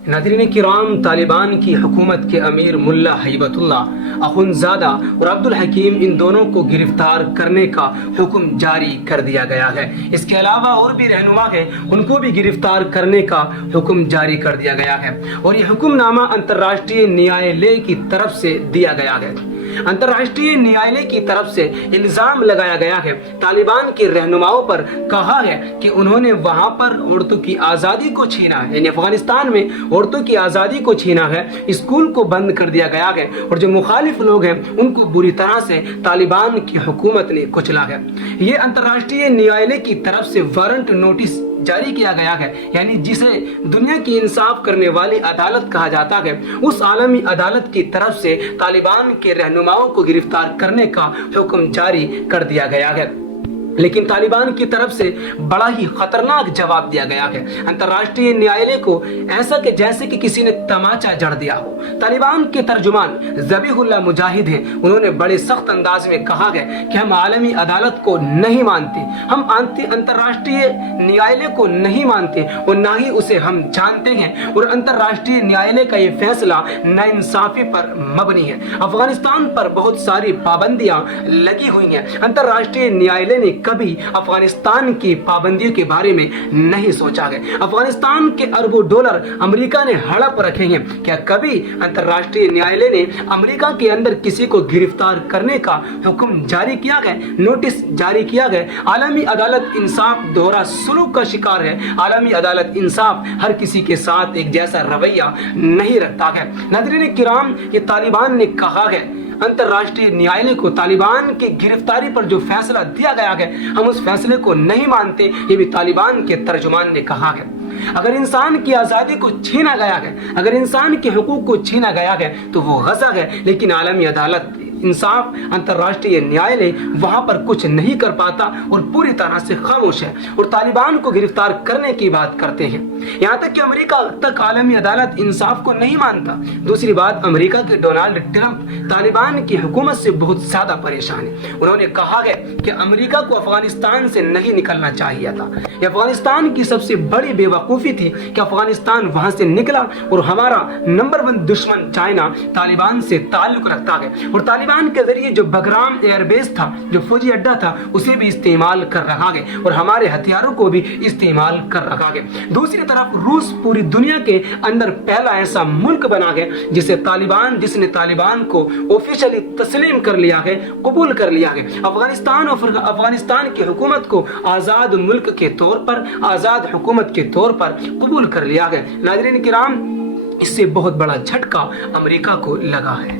नाज़रीन किराम, तालिबान की हुकूमत के अमीर मुल्ला हैबतुल्लाह अखुंज़ादा और अब्दुल हकीम, इन दोनों को गिरफ्तार करने का हुक्म जारी कर दिया गया है। इसके अलावा और भी रहनुमा हैं, उनको भी गिरफ्तार करने का हुक्म जारी कर दिया गया है और ये हुक्मनामा अंतर्राष्ट्रीय न्यायालय की तरफ से दिया गया है। अंतर्राष्ट्रीय न्यायालय की तरफ से इल्जाम लगाया गया है, तालिबान के रहनुमाओं पर कहा है कि उन्होंने वहां पर औरतों की आज़ादी को छीना है, यानी अफगानिस्तान में औरतों की आज़ादी को छीना है, स्कूल को बंद कर दिया गया है और जो मुखालिफ लोग हैं उनको बुरी तरह से तालिबान की हुकूमत ने कुचला है। ये अंतर्राष्ट्रीय न्यायालय की तरफ से वारंट नोटिस जारी किया गया है, यानी जिसे दुनिया की इंसाफ करने वाली अदालत कहा जाता है, उस आलमी अदालत की तरफ से तालिबान के रहनुमाओं को गिरफ्तार करने का हुक्म जारी कर दिया गया है। लेकिन तालिबान की तरफ से बड़ा ही खतरनाक जवाब दिया गया है अंतर्राष्ट्रीय न्यायालय को, ऐसा कि जैसे कि किसी ने तमाचा जड़ दिया हो। तालिबान के तर्जुमान ज़बीहुल्लाह मुजाहिद हैं, उन्होंने बड़े सख्त अंदाज में कहा है कि हम आलमी अदालत को नहीं मानते, हम अंतर्राष्ट्रीय न्यायालय को नहीं मानते और ना ही उसे हम जानते हैं, और अंतर्राष्ट्रीय न्यायालय का ये फैसला नाइंसाफी पर मबनी है। अफगानिस्तान पर बहुत सारी पाबंदियां लगी हुई हैं। अंतर्राष्ट्रीय न्यायालय ने कभी अफगानिस्तान की पाबंदियों के बारे में नहीं सोचा है। अफगानिस्तान के अरबों डॉलर अमेरिका ने हड़प रखे हैं। क्या कभी अंतर्राष्ट्रीय न्यायालय ने अमेरिका के अंदर किसी को गिरफ्तार करने का हुक्म जारी किया गया, नोटिस जारी किया गया? आलमी अदालत इंसाफ दोहरा सुलूक का शिकार है। आलमी अदालत इंसाफ हर किसी के साथ एक जैसा रवैया नहीं रखता है। नाज़रीन किराम, ये तालिबान ने कहा है अंतर्राष्ट्रीय न्यायालय को, तालिबान की गिरफ्तारी पर जो फैसला दिया गया है हम उस फैसले को नहीं मानते, ये भी तालिबान के तर्जुमान ने कहा है। अगर इंसान की आज़ादी को छीना गया है, अगर इंसान के हुकूक को छीना गया है तो वो गज़ब है, लेकिन आलमी अदालत इंसाफ अंतर्राष्ट्रीय न्यायालय वहां पर कुछ नहीं कर पाता और पूरी तरह से खामोश है और तालिबान को गिरफ्तार करने की बात करते हैं। यहाँ तक कि अमेरिका तक आलमी अदालत इंसाफ को नहीं मानता। दूसरी बात, अमेरिका के डोनाल्ड ट्रंप तालिबान की हुकूमत से बहुत ज्यादा परेशान है। उन्होंने कहा है कि अमेरिका को अफगानिस्तान से नहीं निकलना चाहिए था। यह अफगानिस्तान की सबसे बड़ी बेवकूफ़ी थी कि अफगानिस्तान वहां से निकला और हमारा नंबर 1 दुश्मन चाइना तालिबान से ताल्लुक रखता है और तालिबान के जरिए जो बगराम एयरबेस था, जो फौजी अड्डा था, उसे भी इस्तेमाल कर रहा है और हमारे हथियारों को भी इस्तेमाल कर रहा है। दूसरी तरफ रूस पूरी दुनिया के अंदर पहला ऐसा मुल्क बना है जिसने तालिबान को ऑफिशियली तस्लीम कर लिया है, कबूल कर लिया है। अफगानिस्तान और अफगानिस्तान की हुकूमत को आज़ाद मुल्क के तौर पर, आज़ाद हुकूमत के तौर पर कबूल कर लिया है। नाज़रीन किराम, इससे बहुत बड़ा झटका अमेरिका को लगा है।